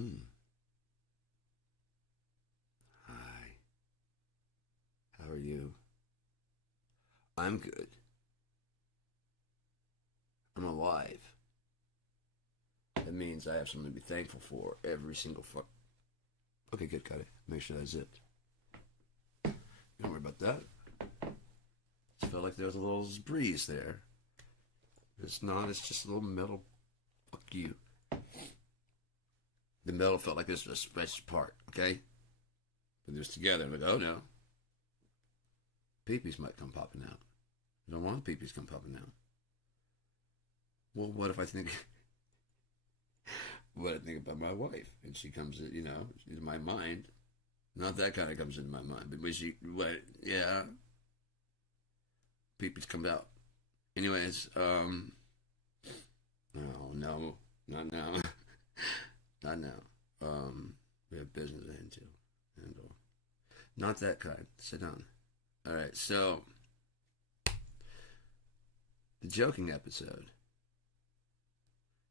Mm. Hi. How are you? I'm good. I'm alive. That means I have something to be thankful for every single fuck. Okay, good, got it. Make sure that's it. Don't worry about that. Just felt like there was a little breeze there. It's not, it's just a little metal. Fuck you. The metal felt like this was a special part, okay? Put this together, I'm like, oh no. Peepees might come popping out. I don't want peepees come popping out. Well, what if I think what I think about my wife and she comes in, into my mind. Not that kind of comes into my mind, but when she, what, yeah, peepees come out. Anyways, oh no, not now, not now. We have business to handle. Not that kind. Sit down. All right, so the joking episode.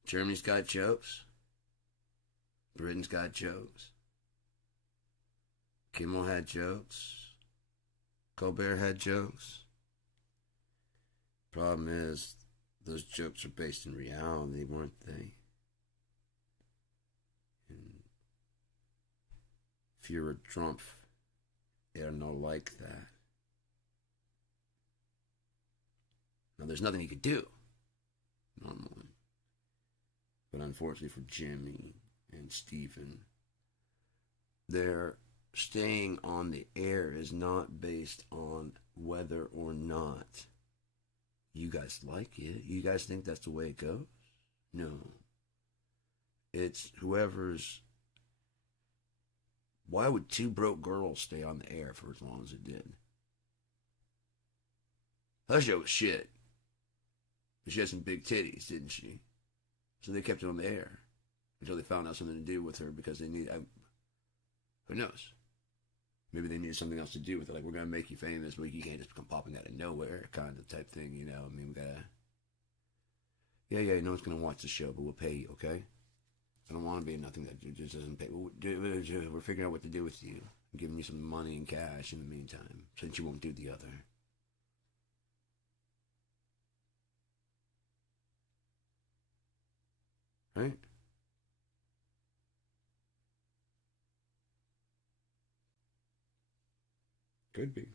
Germany's got jokes. Britain's got jokes. Kimmel had jokes. Colbert had jokes. Problem is, those jokes are based in reality, weren't they? And if you're a Trump, they're not like that. Now, there's nothing you could do normally. But unfortunately for Jimmy and Stephen, their staying on the air is not based on whether or not you guys like it. You guys think that's the way it goes? No. It's whoever's... Why would two broke girls stay on the air for as long as it did? That show was shit. But she had some big titties, didn't she? So they kept it on the air until they found out something to do with her because they need... who knows? Maybe they needed something else to do with it. Like, we're going to make you famous, but you can't just come popping out of nowhere kind of type thing, you know? I mean, we got to... Yeah, no one's going to watch the show, but we'll pay you, okay? I don't want to be nothing that just doesn't pay. We're figuring out what to do with you. I'm giving you some money and cash in the meantime, since you won't do the other. Right? Could be.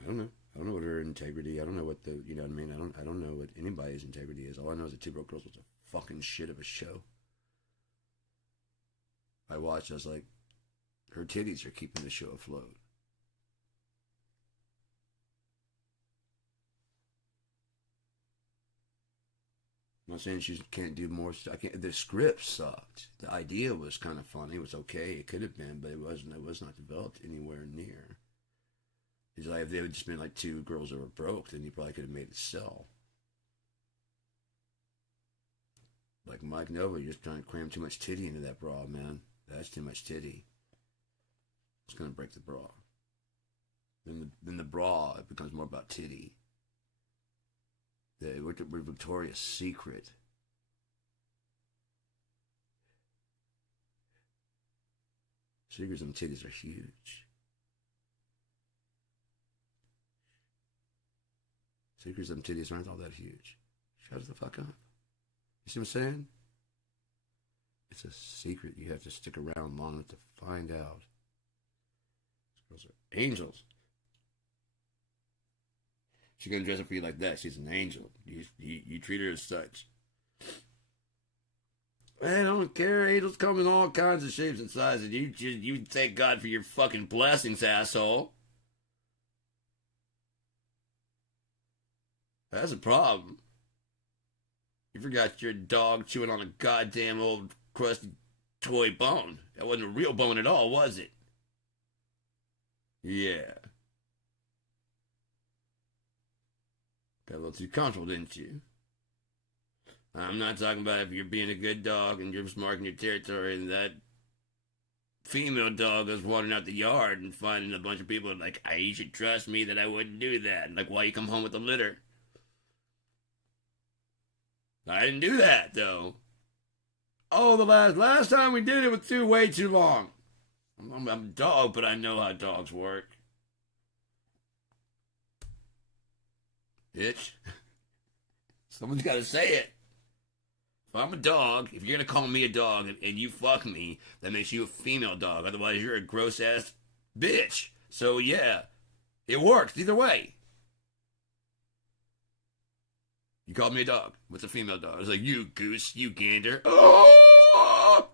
I don't know. I don't know what her integrity. I don't know what the. You know what I mean? I don't know what anybody's integrity is. All I know is that Two Broke Girls was a fucking shit of a show. I watched. I was like, her titties are keeping the show afloat. I'm not saying she can't do more stuff. The script sucked. The idea was kind of funny. It was okay. It could have been, but it wasn't. It was not developed anywhere near. It's like if they had just been like two girls that were broke, then you probably could have made it sell. Like Mike Nova, you're just trying to cram too much titty into that bra, man. That's too much titty. It's gonna break the bra. Then the bra, it becomes more about titty. We're Victoria's Secret. Secrets and titties are huge. Secrets and titties aren't all that huge. Shut the fuck up. You see what I'm saying? It's a secret. You have to stick around long enough to find out. These girls are angels. She's gonna dress up for you like that. She's an angel. You treat her as such. I don't care. Angels come in all kinds of shapes and sizes. You thank God for your fucking blessings, asshole. That's a problem. You forgot your dog chewing on a goddamn old crusty toy bone. That wasn't a real bone at all, was it? Yeah. Got a little too comfortable, didn't you? I'm not talking about if you're being a good dog and you're marking your territory and that female dog goes wandering out the yard and finding a bunch of people like, you should trust me that I wouldn't do that. And like, why you come home with a litter? I didn't do that, though. Oh, the last time we did it was way too long. I'm a dog, but I know how dogs work. Bitch. Someone's got to say it. If I'm a dog, if you're going to call me a dog and you fuck me, that makes you a female dog. Otherwise, you're a gross-ass bitch. So, yeah, it works either way. You called me a dog. What's a female dog? I was like, you goose, you gander. Oh! How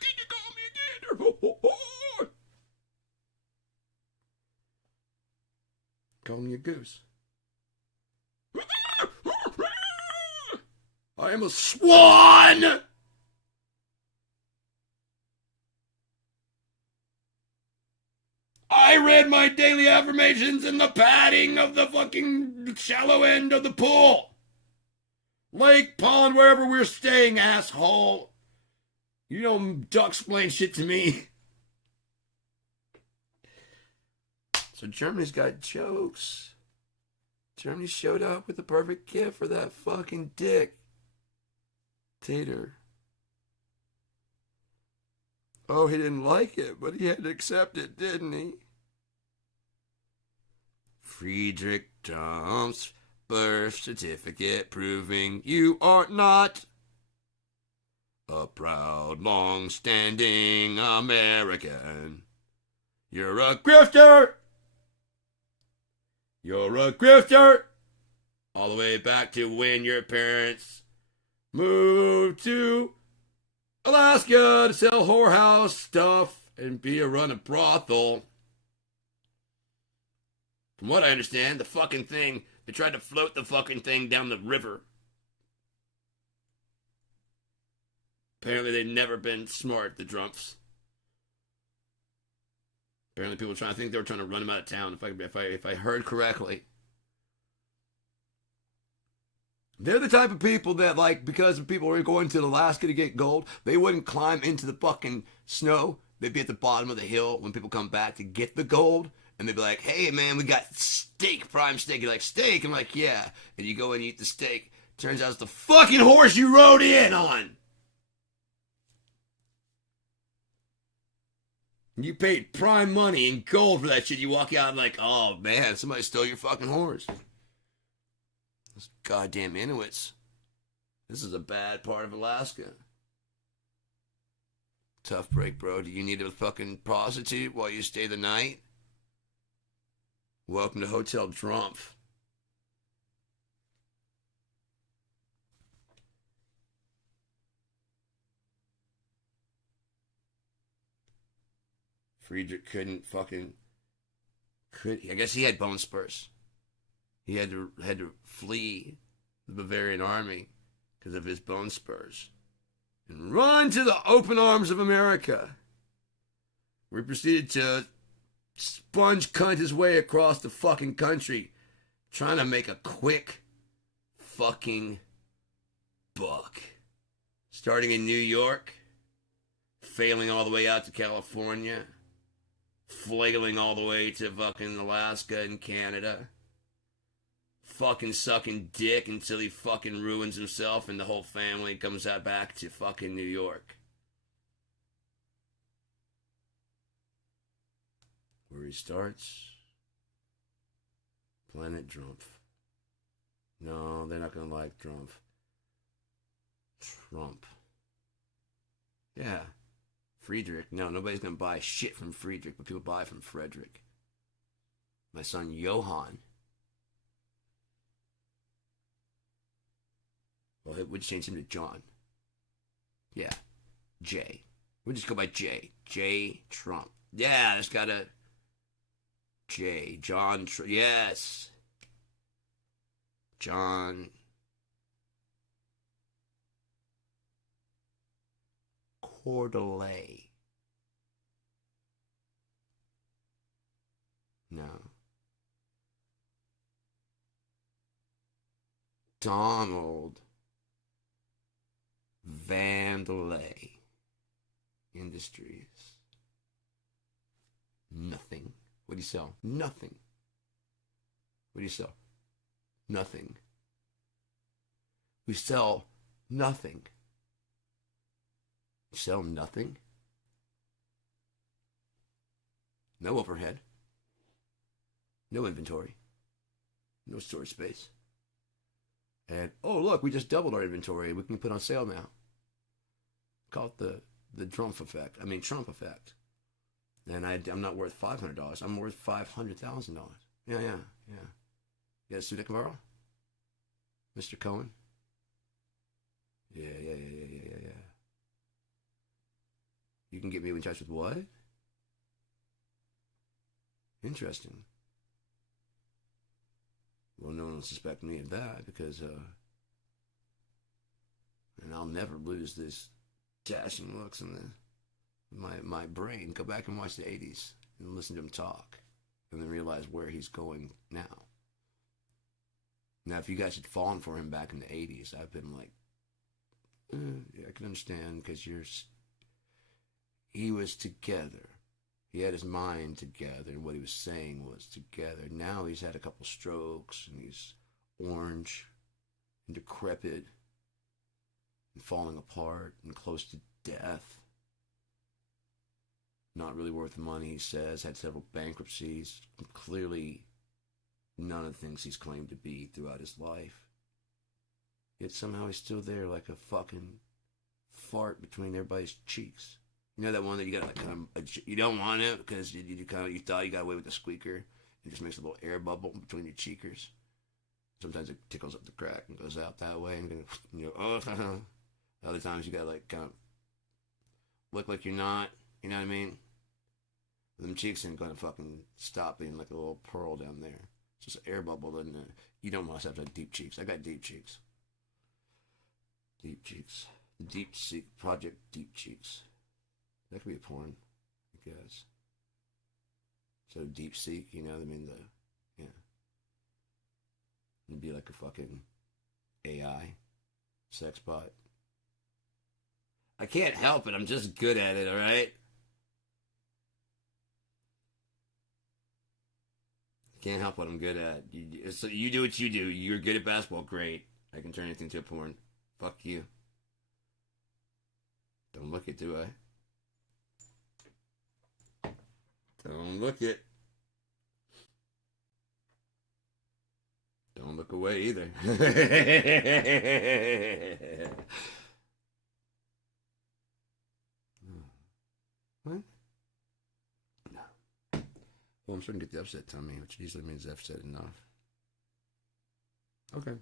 can you call me a gander? Call me a goose. I am a swan! I read my daily affirmations in the padding of the fucking shallow end of the pool. Lake, pond, wherever we're staying, asshole. You don't duck-explain shit to me. So Germany's got jokes. Germany showed up with the perfect gift for that fucking dick. Tater. Oh, he didn't like it, but he had to accept it, didn't he? Friedrich Trump's birth certificate proving you are not a proud, long-standing American. You're a grifter! You're a grifter! All the way back to when your parents moved to Alaska to sell whorehouse stuff and run a brothel. From what I understand, the fucking thing, they tried to float the fucking thing down the river. Apparently they've never been smart, the Drumps. Apparently people I think they were trying to run him out of town, if I heard correctly. They're the type of people that, like, because people were going to Alaska to get gold, they wouldn't climb into the fucking snow. They'd be at the bottom of the hill when people come back to get the gold. And they'd be like, hey, man, we got steak, prime steak. You're like, steak? I'm like, yeah. And you go and eat the steak. Turns out it's the fucking horse you rode in on. You paid prime money in gold for that shit. You walk out and like, oh, man, somebody stole your fucking horse. Those goddamn Inuits. This is a bad part of Alaska. Tough break, bro. Do you need a fucking prostitute while you stay the night? Welcome to Hotel Drumpf. Friedrich I guess he had bone spurs. He had to flee the Bavarian army because of his bone spurs and run to the open arms of America, where he proceeded to sponge cunt his way across the fucking country, trying to make a quick fucking buck. Starting in New York, failing all the way out to California, flailing all the way to fucking Alaska and Canada, fucking sucking dick until he fucking ruins himself and the whole family comes out back to fucking New York. Where he starts, Planet Drumpf. No, they're not going to like Drumpf. Trump. Yeah. Friedrich. No, nobody's going to buy shit from Friedrich, but people buy from Frederick. My son, Johann. Well, we'd change him to John. Yeah. J. We'll just go by J. J. Trump. Yeah, that's got a... J. John. Yes. John. Cordelay. No. Donald Vandelay Industries. Nothing. What do you sell? Nothing. What do you sell? Nothing. We sell Nothing. You sell nothing? No overhead. No inventory. No storage space. And, oh, look, we just doubled our inventory. We can put on sale now. Call it the Trump effect. Trump effect. And I'm not worth $500. I'm worth $500,000. Yeah. You got a suit I can borrow? Mr. Cohen? Yeah. You can get me in touch with what? Interesting. Well, no one will suspect me of that because, and I'll never lose this dashing looks in my brain. Go back and watch the 80s and listen to him talk and then realize where he's going now. Now, if you guys had fallen for him back in the 80s, I've been like, yeah, I can understand because he was together. He had his mind together, and what he was saying was together. Now he's had a couple strokes, and he's orange and decrepit and falling apart and close to death. Not really worth the money, he says. Had several bankruptcies. Clearly none of the things he's claimed to be throughout his life. Yet somehow he's still there like a fucking fart between everybody's cheeks. You know that one that you got like kind of, you don't want it because you thought you got away with the squeaker. It just makes a little air bubble between your cheekers. Sometimes it tickles up the crack and goes out that way, and you go, oh. Other times you got like kind of look like you're not. You know what I mean? Them cheeks ain't gonna fucking stop being like a little pearl down there. It's just an air bubble, and you don't want to have deep cheeks. I got deep cheeks. Deep cheeks. Deep Seek Project Deep Cheeks. That could be a porn, I guess. So Deep Seek, you know, yeah. It'd be like a fucking AI sex bot. I can't help it, I'm just good at it, alright? Can't help what I'm good at. You do what you do. You're good at basketball, great. I can turn anything into a porn. Fuck you. Don't look it, do I? Don't look it. Don't look away either. What? No. Well, I'm starting to get the upset tummy, which usually means I've said enough. Okay.